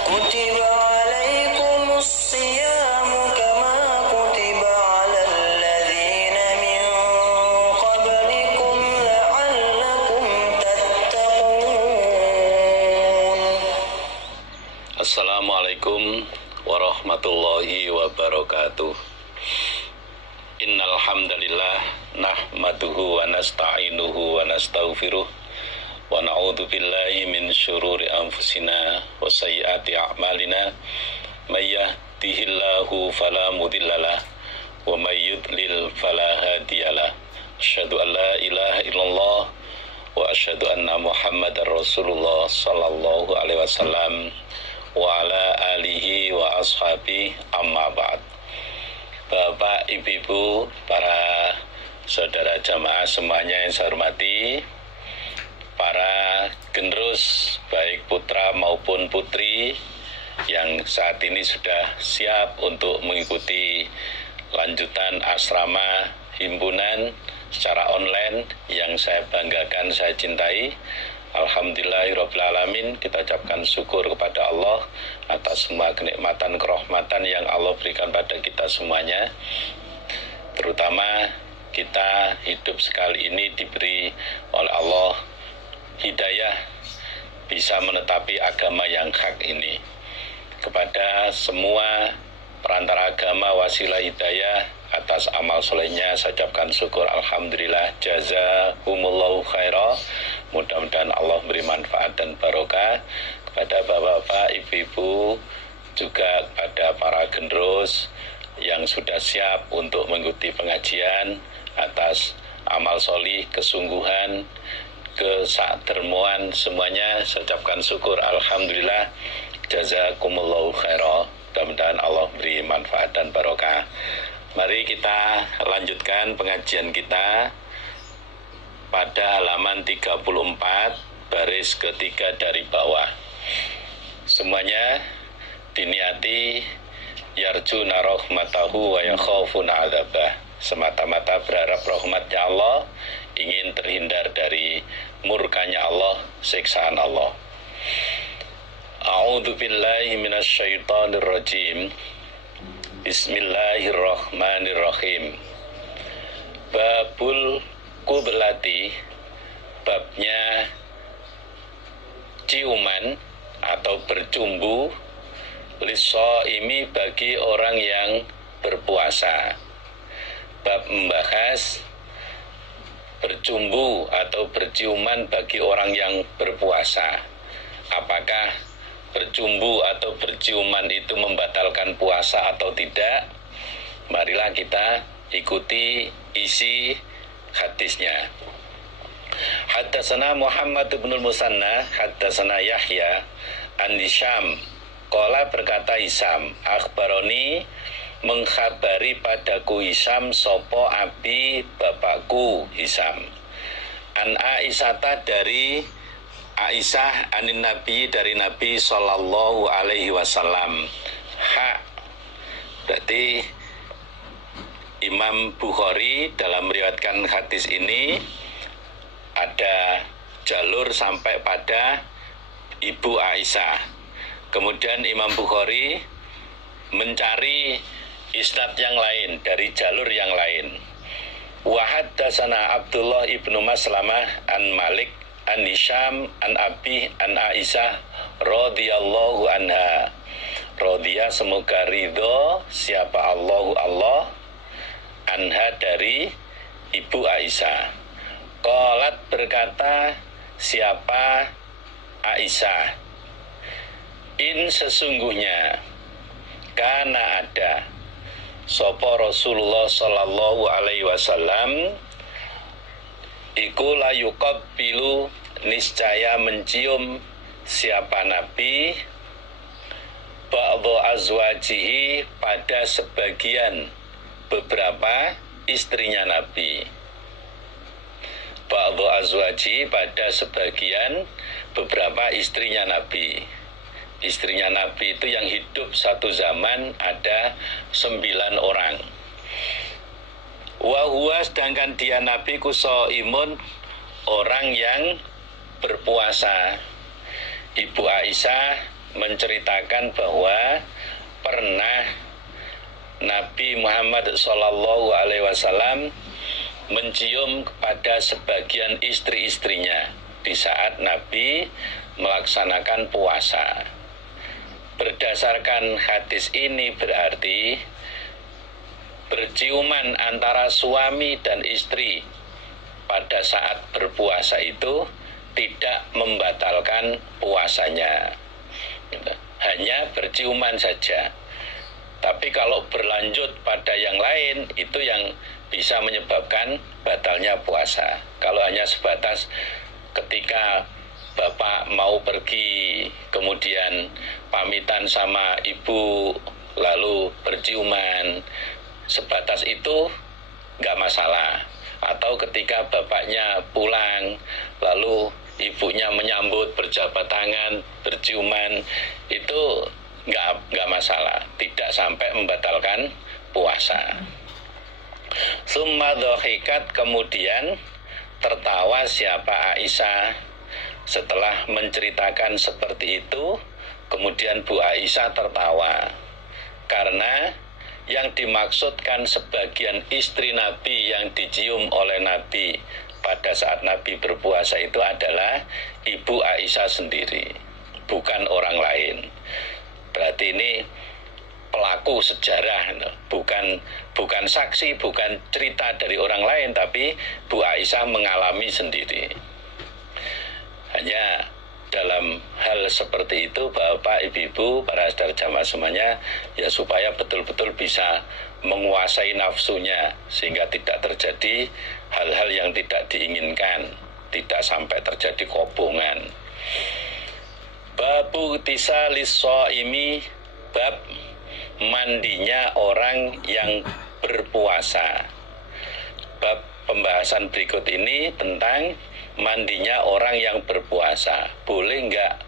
كتب عليكم الصيام كما كتب على الذين من قبلكم لعلكم تتقون. Assalamualaikum warahmatullahi wabarakatuh. Innal hamdalillah nahmaduhu wa nasta'inuhu wa nastaghfiruh wa na'udzu billahi min syururi anfusina wa sayyiati a'malina may yahdihillahu fala mudhillalah wa may yudlil fala hadiyalah. Asyhadu an la ilaha illallah wa asyhadu anna Muhammadar Rasulullah sallallahu alaihi wasallam wa ala alihi wa ashabi amma ba'd. Bapak, ibu-ibu, para saudara jamaah semuanya yang saya hormati, para generus baik putra maupun putri yang saat ini sudah siap untuk mengikuti lanjutan asrama himpunan secara online yang saya banggakan, saya cintai. Alhamdulillahirrabbilalamin, kita ucapkan syukur kepada Allah atas semua kenikmatan, kerahmatan yang Allah berikan pada kita semuanya. Terutama kita hidup sekali ini diberi oleh Allah hidayah bisa menetapi agama yang hak ini. Kepada semua perantara agama wasilah hidayah atas amal solehnya saya ucapkan syukur, alhamdulillah, jazakumullahu khairah. Mudah-mudahan Allah beri manfaat dan barokah kepada bapak-bapak, ibu-ibu, juga kepada para generus yang sudah siap untuk mengikuti pengajian atas amal solih, kesungguhan, kesadermuan, semuanya saya ucapkan syukur, alhamdulillah, jazakumullahu khairah. Mudah-mudahan Allah beri manfaat dan barokah. Mari kita lanjutkan pengajian kita pada halaman 34 baris ketiga dari bawah. Semuanya diniati yarjuna rahmatahu wa yakhafuna adzabah, semata-mata berharap rahmatnya Allah, ingin terhindar dari murkanya Allah, siksaan Allah. A'udzu billahi minasyaitonir rajim. Bismillahirrahmanirrahim. Babul kublati, babnya ciuman atau bercumbu, lishaimi, bagi orang yang berpuasa. Bab membahas bercumbu atau berciuman bagi orang yang berpuasa. Apakah bercumbu atau berciuman itu membatalkan puasa atau tidak? Marilah kita ikuti isi hadisnya. Haddatsana Muhammad bin Musanna, haddatsana Yahya an Hisham. Qala, berkata Hisham, akhbaroni, mengkhabari padaku Hisham, sopo abi, bapakku Hisham, an Aisyata, dari Aisyah, anin Nabi, dari Nabi sallallahu alaihi wasallam. Berarti Imam Bukhari dalam meriwayatkan hadis ini ada jalur sampai pada Ibu Aisyah. Kemudian Imam Bukhari mencari isnad yang lain dari jalur yang lain. Wa haddatsana Abdullah ibnu Maslamah an Malik an Hisham an Abi an Aisyah radhiyallahu anha. Radhiya, semoga ridho, siapa Allahu Allah, anha, dari Ibu Aisyah. Qalat, berkata siapa Aisyah, in, sesungguhnya, kana, ada, sopo Rasulullah sallallahu alaihi wasallam, iku la yuqabbilu, niscaya mencium siapa Nabi, ba'dhu azwajihi, pada sebagian beberapa istrinya Nabi. Ba'dhu azwajihi, pada sebagian beberapa istrinya Nabi. Istrinya Nabi itu yang hidup satu zaman ada 9 orang. Wa huwa, sedangkan dia Nabi imun, orang yang berpuasa. Ibu Aisyah menceritakan bahwa pernah Nabi Muhammad SAW mencium kepada sebagian istri-istrinya di saat Nabi melaksanakan puasa. Berdasarkan hadis ini berarti berciuman antara suami dan istri pada saat berpuasa itu tidak membatalkan puasanya, hanya berciuman saja. Tapi kalau berlanjut pada yang lain, itu yang bisa menyebabkan batalnya puasa. Kalau hanya sebatas ketika bapak mau pergi, kemudian pamitan sama ibu, lalu berciuman, sebatas itu nggak masalah. Atau ketika bapaknya pulang, lalu ibunya menyambut, berjabat tangan, berciuman, itu nggak masalah, tidak sampai membatalkan puasa. Summa dhahikat, kemudian tertawa siapa Aisyah. Setelah menceritakan seperti itu, kemudian Bu Aisyah tertawa karena yang dimaksudkan sebagian istri Nabi yang dicium oleh Nabi pada saat Nabi berpuasa itu adalah Ibu Aisyah sendiri, bukan orang lain. Berarti ini pelaku sejarah, bukan saksi, bukan cerita dari orang lain, tapi Bu Aisyah mengalami sendiri. Hanya dalam hal seperti itu, Bapak, Ibu-ibu, para saudara jamaah semuanya, ya supaya betul-betul bisa menguasai nafsunya, sehingga tidak terjadi hal-hal yang tidak diinginkan, tidak sampai terjadi kobongan. Babu tisalis shaimi, bab mandinya orang yang berpuasa. Bab pembahasan berikut ini tentang mandinya orang yang berpuasa. Boleh enggak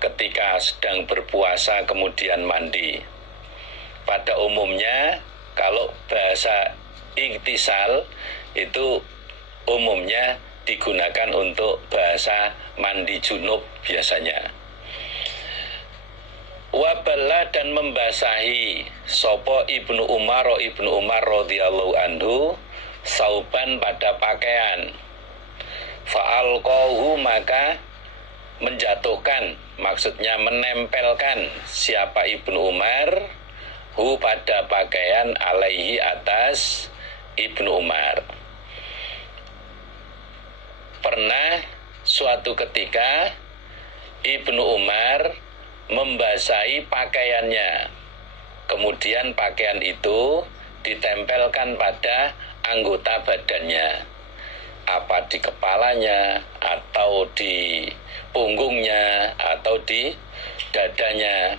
ketika sedang berpuasa kemudian mandi? Pada umumnya kalau bahasa iktisal itu umumnya digunakan untuk bahasa mandi junub biasanya. Waballa, dan membasahi sopo Ibnu Umar radhiyallahu anhu sauban pada pakaian. Fa'alqahu, maka menjatuhkan, maksudnya menempelkan siapa Ibnu Umar hu pada pakaian alaihi atas Ibnu Umar. Pernah suatu ketika Ibnu Umar membasahi pakaiannya, kemudian pakaian itu ditempelkan pada anggota badannya, apa di kepalanya atau di punggungnya atau di dadanya.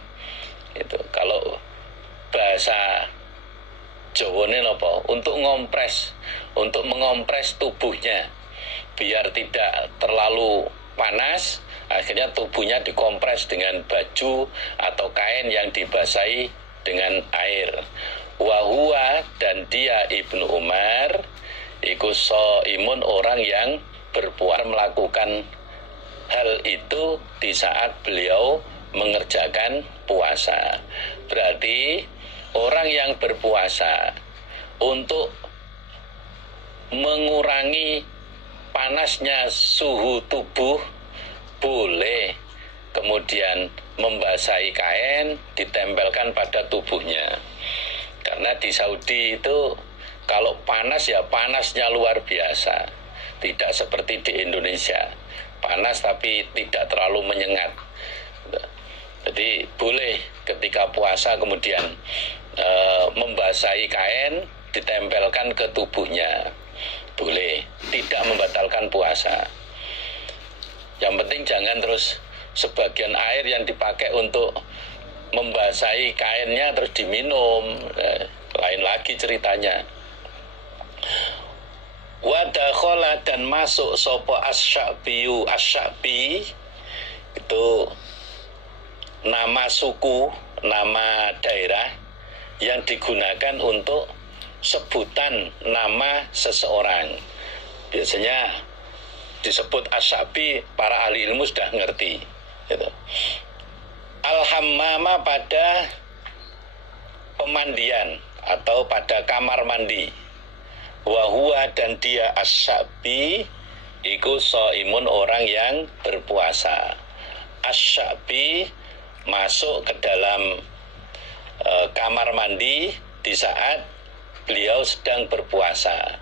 Itu kalau bahasa Jawane apa? Untuk mengompres tubuhnya biar tidak terlalu panas. Akhirnya tubuhnya dikompres dengan baju atau kain yang dibasahi dengan air. Wahuwa, dan dia Ibnu Umar iku shaimun, orang yang berpuasa, melakukan hal itu di saat beliau mengerjakan puasa. Berarti orang yang berpuasa untuk mengurangi panasnya suhu tubuh boleh kemudian membasahi kain ditempelkan pada tubuhnya. Karena di Saudi itu kalau panas ya panasnya luar biasa, tidak seperti di Indonesia, panas tapi tidak terlalu menyengat. Jadi boleh ketika puasa kemudian membasahi kain ditempelkan ke tubuhnya, boleh, tidak membatalkan puasa. Yang penting jangan terus sebagian air yang dipakai untuk membasahi kainnya terus diminum, lain lagi ceritanya. Wadakhola, dan masuk sopo as-Sya'biyu. As-Sya'bi itu nama suku, nama daerah yang digunakan untuk sebutan nama seseorang. Biasanya disebut as-Sya'bi, para ahli ilmu sudah ngerti gitu. hammama pada pemandian atau pada kamar mandi. Wa huwa dan dia asyabi iku shaimun orang yang berpuasa. Asyabi masuk ke dalam kamar mandi di saat beliau sedang berpuasa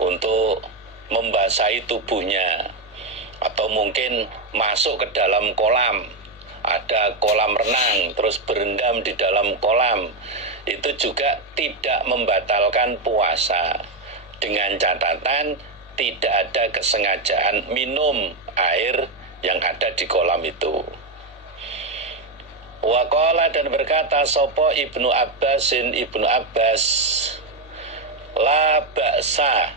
untuk membasahi tubuhnya, atau mungkin masuk ke dalam kolam, ada kolam renang terus berendam di dalam kolam, itu juga tidak membatalkan puasa, dengan catatan tidak ada kesengajaan minum air yang ada di kolam itu. Waqala dan berkata sopo Ibnu Abbasin, Ibnu Abbas, la ba'sa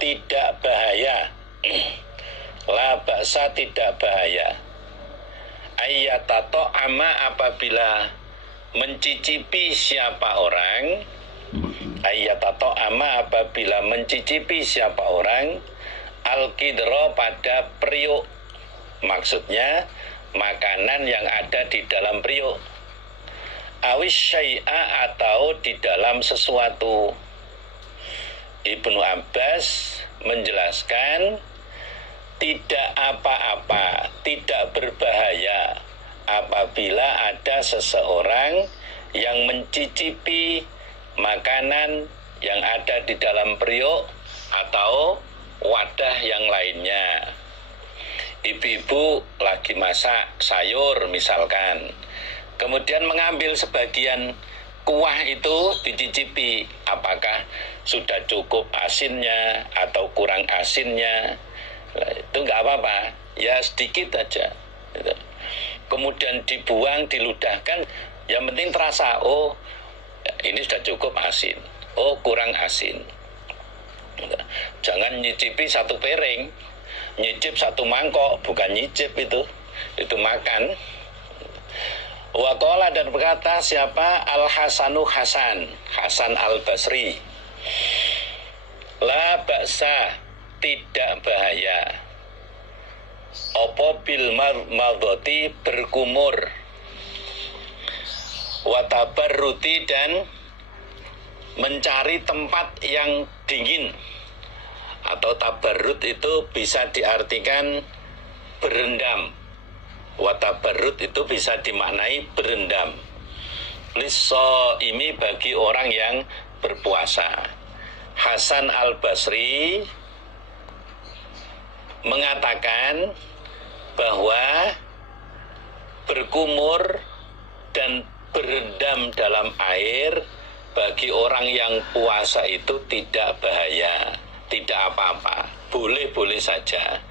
tidak bahaya, la ba'sa tidak bahaya, ayyatato ama apabila mencicipi siapa orang, ayyatato ama apabila mencicipi siapa orang, al-qidra pada periuk, maksudnya makanan yang ada di dalam periuk, awis syai'a atau di dalam sesuatu. Ibnu Abbas menjelaskan tidak apa-apa, tidak berbahaya apabila ada seseorang yang mencicipi makanan yang ada di dalam periuk atau wadah yang lainnya. Ibu-ibu lagi masak sayur misalkan, kemudian mengambil sebagian kuah itu dicicipi, apakah sudah cukup asinnya atau kurang asinnya, itu nggak apa-apa, ya sedikit aja. Kemudian dibuang, diludahkan, yang penting terasa, oh ini sudah cukup asin, oh kurang asin. Jangan nyicipi satu piring, nyicip satu mangkok, bukan nyicip itu makan. Waqala dan berkata siapa Al-Hasanu Hasan Al-Basri, la ba'sa tidak bahaya opo bil madhoti berkumur, watabarruti dan mencari tempat yang dingin, atau tabarrut itu bisa diartikan berendam. Watabarrut itu bisa dimaknai berendam. Lissaimi bagi orang yang berpuasa. Hasan Al-Basri mengatakan bahwa berkumur dan berendam dalam air bagi orang yang puasa itu tidak bahaya, tidak apa-apa, boleh-boleh saja.